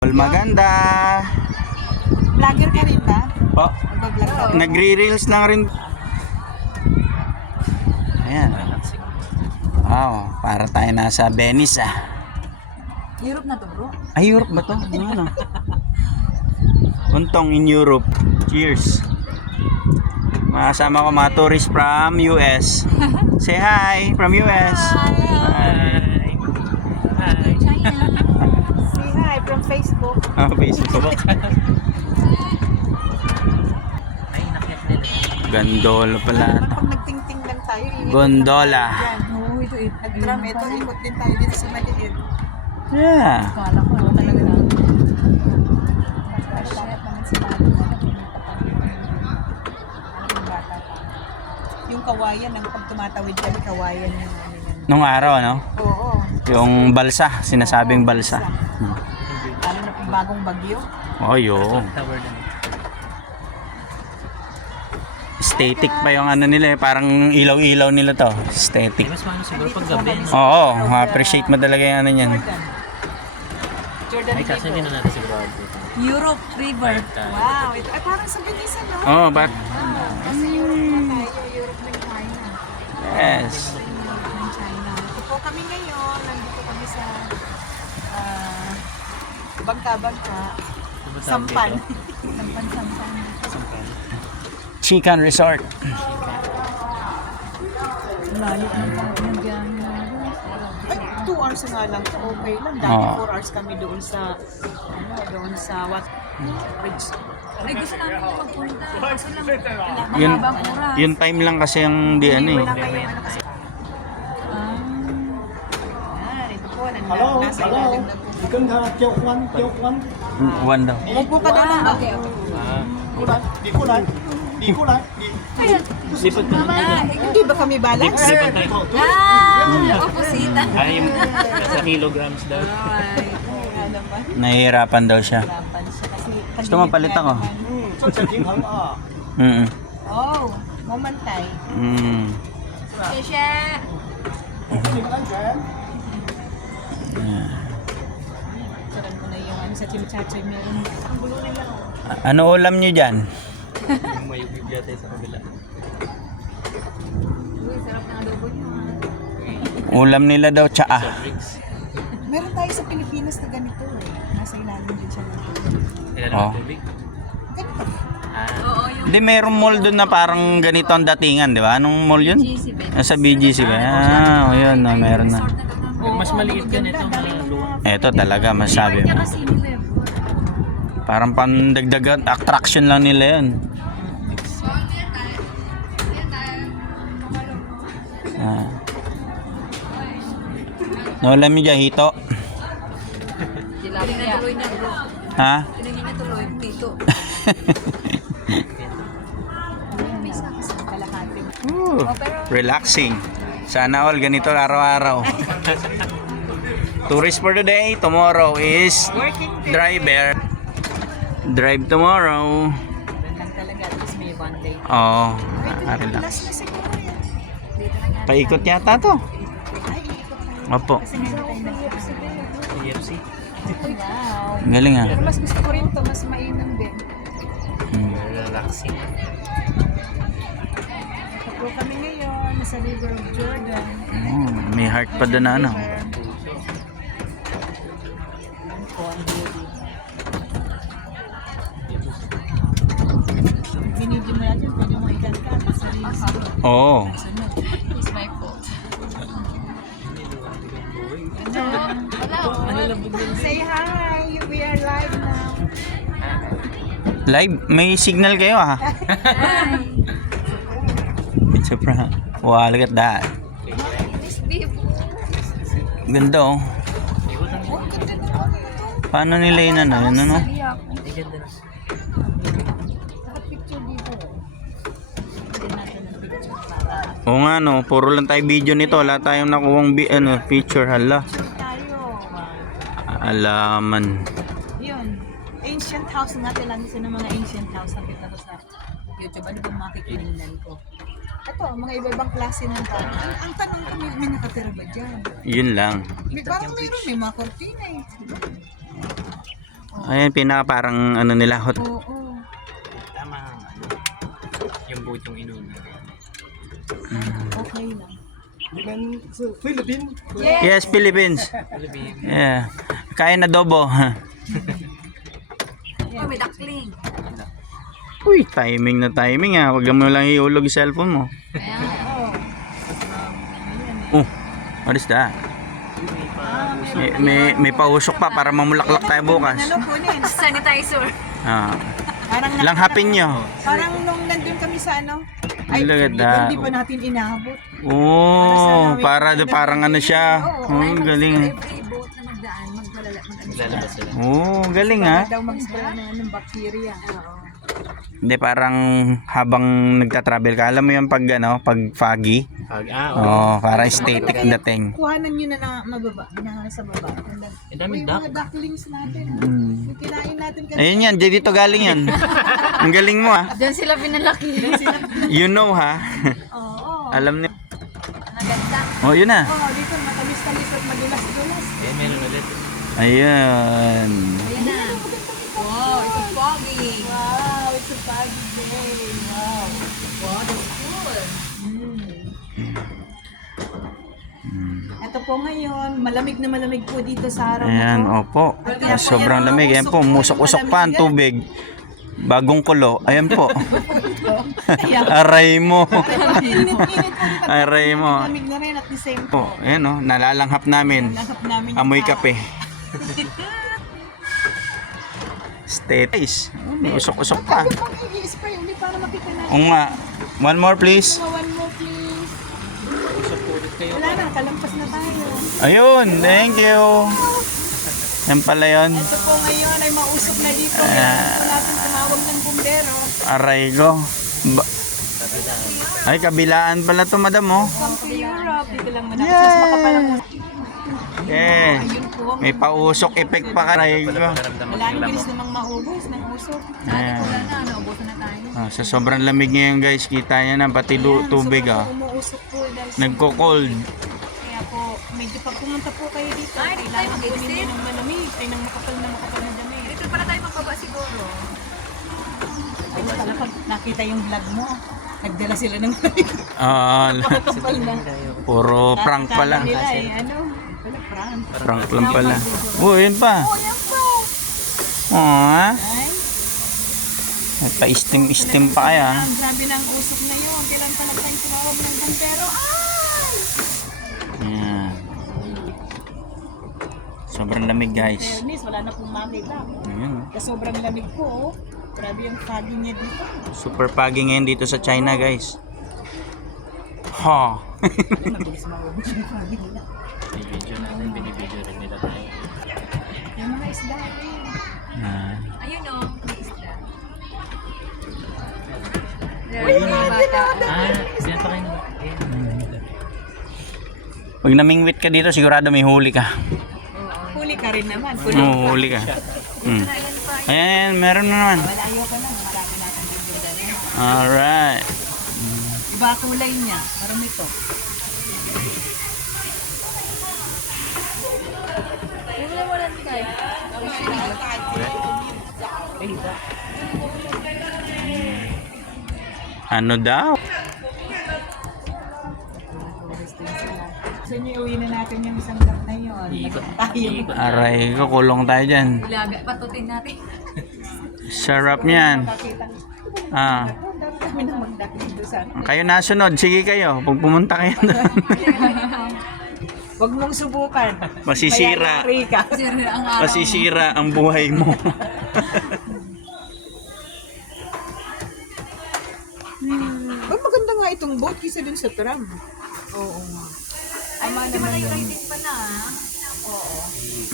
Maganda. Vlogger ka rin ba? Po. Mag-vlog ka rin? Nagre-reels lang rin. Ayan. Wow, para tayo nasa Venice ah. Europe na to, bro. Ay, Europe ba to? Ano? Untong in Europe. Cheers. Makasama ko mga tourists from US. Say hi from US. Hi. China. Say hi from Facebook. Oh, Facebook. Ay, nakyat nila. Gondola pala. Pag nagtingting lang tayo, Gondola. Oo, ito. Nag-tram ito, ikot din tayo dito sa maliit. Yeah. Kala ko, ano talaga na. Yung kawayan, pag tumatawid kami, kawayan yung namin yan. Nung araw, ano? Oo. Yung balsa, sinasabing balsa. Lalo na pag bagong bagyo. Oh, yun. Tower na. Aesthetic pa yung ano nila eh. Parang ilaw-ilaw nila to. Aesthetic. Mas paano siguro pag gabi. Oo, ma-appreciate mo talaga yung ano yan. Jordan Ay, kasi hindi na natin siguro. Europe River. Wow, ito ay parang sa Belize, no? Oo, but Kasi Europe na tayo, Europe ng China. yes. Europe ng China. Ito po kami ngayon, nandito kami sa Bangka-Bangka. Sampan. Sampan. Chican Resort. Layo ng dyan. Ay, 2 hours nga lang. Okay lang. Dati Oo. 4 hours kami doon sa what? Bridge. Ay, gusto namin magpunta. Kaso lang, Yun, mahabang oras. yun time lang kasi yung di ano eh. Wala kayong ano kasi. Ito po, nasa ilalim na po. 你跟他交换交换， One daw. Umupo ka daw lang. Okay. 过来，你过来，你过来，你 Lipat ko na. Hindi ba kami balance? Lipat tayo. Opposite. Ay, yung sa kilograms daw. Nahihirapan daw siya. Gusto mo palit ako? 这才平衡啊。 Mm. Oh, momantay. Mm. 保护你们安全。 Saran mo na yung ano sa chimichatay meron. Ang gulo nila. Ano ulam nyo dyan? Yung may biblia tayo sa kabila. Uy, sarap ng adobo niyo. Ulam nila daw tsaa. Drinks. Meron tayo sa Pilipinas na ganito eh. Nasa ilalim din siya. Kailan Oh. ang tubig? Ganito. Ah, Hindi, merong mall doon na parang ganito ang datingan, di ba? Anong mall yun? Sa BGC ba? Ah, yun, no, meron na. mas maliit yan ito. Eto talaga, masabi mo. Parang pandagdagan, attraction lang nila yun. Ah. Naulam niyo dyan, hito? Pinatuloy niya bro. Ha? Pinagin niya tuloy. Dito. Kalahati. Ooh, relaxing. Sana all ganito araw-araw. Tourist for today, tomorrow is Working day. driver. Drive tomorrow. Lang talaga. At least may one day. Oo, Last relax. na siguro yan. Dito na nga. Paikot yata to. Ay, ikot tayo. Opo. Kasi meron tayong nasa. KFC. Wow. Galing ah. Pero mas gusto ko rin to, mas mainam din. Hmm. Relaxing. Ito po kami ngayon, nasa River of Jordan. Oh, may heart pa doon na ano. Ayan po ang beauty. Binidyo mo natin, pwede mo ikanta sa reels. Oo. It's my fault. Say hi, we are live now. Live, may signal kayo ah. It's a prank. Wow, look at that. Ganda oh. Paano nila yun ano? Yun ano? Ay, ganda na. Picture dito. Pwede natin ang picture para Oo nga no, puro lang tayo video nito. Wala tayong nakuwang picture. Hala. tayo. Alaman. Yun. Ancient house natin lang isa ng mga ancient house na kita ko sa YouTube. Ano bang makikinig ko? Ito, mga iba-ibang klase ng tao. Ang tanong ko, may nakatira ba dyan? Yun lang. May, parang mayroon, may mga kortina eh. Ayan, pinaka parang ano nila, hot. Oo. Tama. Yung boat yung inuna. Okay lang. Dengan Philippines. Yes, Philippines. Philippines. Yeah. Kain adobo. Oh, may duckling. Uy, timing na timing ah. Huwag mo lang iulog yung cellphone mo. Oh, what is that? May pausok pa para mamulaklak tayo bukas. Ano po yan? Sanitizer. Ah. Parang Langhapin nyo. Parang nung nandun kami sa ano, ay, Look at hindi, that. hindi pa natin inabot. Oh, parang ano siya. Oh, galing. Every boat na magdaan, Maglalabas sila. Oh, galing ah. Daw mag-spray ng bacteria. Hindi, parang habang nagta-travel ka, alam mo yung pag foggy. Oh, para aesthetic dating. Kuhanan nyo na mababa, na sa baba. Ang daming Yung duck. mga ducklings natin. Mm. Yung kinain natin kasi. Ayun yan, dito galing yan. Ang galing mo ah. Diyan sila pinalaki. You know ha. Oo. Alam ni. Naganda. Oh, yun na. Oo, dito matamis-tamis at madulas-dulas. Eh, meron ulit. Ayun. Ayan na. Wow, it's a foggy. Wow, it's a foggy day. Wow. Wow, that's cool. Ito po ngayon, malamig na malamig po dito sa araw Ayan, na to. opo. Sobrang lamig. Ayan po, musok-usok pa ang tubig. Bagong kulo. Ayan po. Aray mo. Init-init po dito. Aray mo. Malamig na rin at the same Po, time. ayan oh, nalalanghap namin. Lakap namin yung Amoy tao. kape. Status. May usok-usok pa. Yung pang i-spray ulit para makita natin. Oo nga. One more please. One more please. Wala na, kalampas na tayo. Ayun, thank you. Yan pala yun. Ito po ngayon ay mausok na dito. Kailangan po natin tumawag ng bumbero. Aray ko. Ay, kabilaan pala to madam oh. Come to Europe. Dito lang muna. Mas makapalang Eh, Ayun po. may pausok effect pa ka. Aray ko. Wala nang bilis namang maubos ng usok. Ayan. Wala na, naubusan na tayo. Sa sobrang lamig ngayon guys, kita nyo na pati tubig ah. Umuusok po dahil sa... Nagko-cold. Kaya po, medyo pag pumunta po kayo dito, Ay, dito tayo kailangan po mag-exit? ninyo ng malamig. Ay, ng makapal na damit. Dito pala tayo magkaba siguro. Ay, pala pag nakita yung vlog mo, nagdala sila ng malamig. Makapal na. Puro prank pala. Kala nila eh, ano? Wala, prank. Prank lang pala. Oh, yun pa. Oh, yan po. Aww. Ay, May pa-steam pa kaya. ang sabi ng usok na yun, kailan pa tayong tumawag ng bumbero. Ay! Ayan. Sobrang lamig guys. Fairness, wala na pong makita. Ayan. Kasi sobrang lamig po, oh. Grabe yung foggy niya dito. Super foggy ngayon dito sa China guys. Ha. Mabilis maubos yung foggy nila. Binibidyo natin, binibidyo rin nila tayo. Yung mga isda rin. Ayun o, may isda. Uy, mga bata. Sinapakain na. Pag namingwit ka dito, sigurado may huli ka. Huli ka rin naman. Oo, huli ka. Ayan, meron na naman. Malayo ka na, marami natin din dala. Alright. Iba kulay niya, marami ito. Wala tayo. Ano daw? So, iuwi na natin yung isang duck na yun. Iikot. Tayo. Aray ko, kulong tayo dyan. Ilaga, patutin natin. Sarap niyan. Pakita. Ah. Dami kami na mag-duck dito sa... Kayo nasunod, sige kayo. Pag pumunta kayo doon. Huwag mong subukan. Masisira. Mayayari ka. Sir, ang araw. Masisira ang buhay mo. Ay, maganda nga itong boat kaysa dun sa tram. Oo nga. Ay, hindi mo na-excited pa na.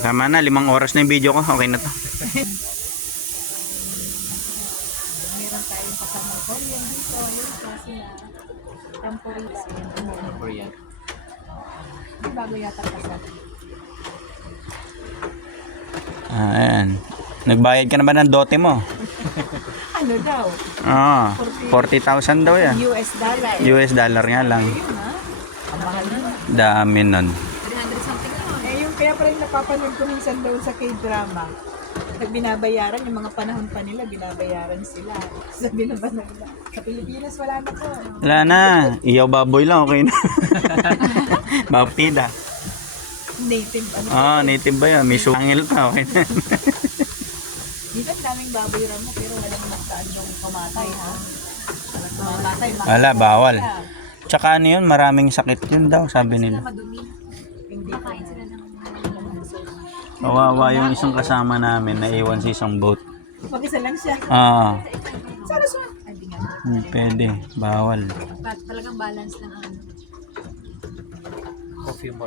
Tama na, 5 oras na yung video ko. Okay na to. Meron tayong kasamang Korean dito. Yun kasi na temporary. Korean. Bago yata kasal. Ayan. Nagbayad ka na ba ng dote mo? Ano daw? Ah, 40,000 daw yan. US dollar. US dollar nga lang. Yun ha? Ang mahal yun. Dami nun. 300 something na. Eh, yung kaya pa rin napapanood ko minsan daw sa K-drama. Pag binabayaran, yung mga panahon pa nila, binabayaran sila. Sabi na ba nila, sa Pilipinas wala na po. Wala na. Iyaw baboy lang, okay na. Baptida. Native, ano. Native ba yan? May sungil pa, okay na. Dito daming baboy ramo, pero walang magtaan yung tumatay, ha? Walang tumatay. Wala, bawal. Tsaka ano yun, maraming sakit yun daw, sabi Sila nila. madumi. Hindi Kakain sila ng Kawawa yung isang kasama namin, naiwan sa isang boat. Mag-isa lang siya. Sana siya. Ay, di nga. Pwede, bawal. talagang balance lang ang ano. Coffee more.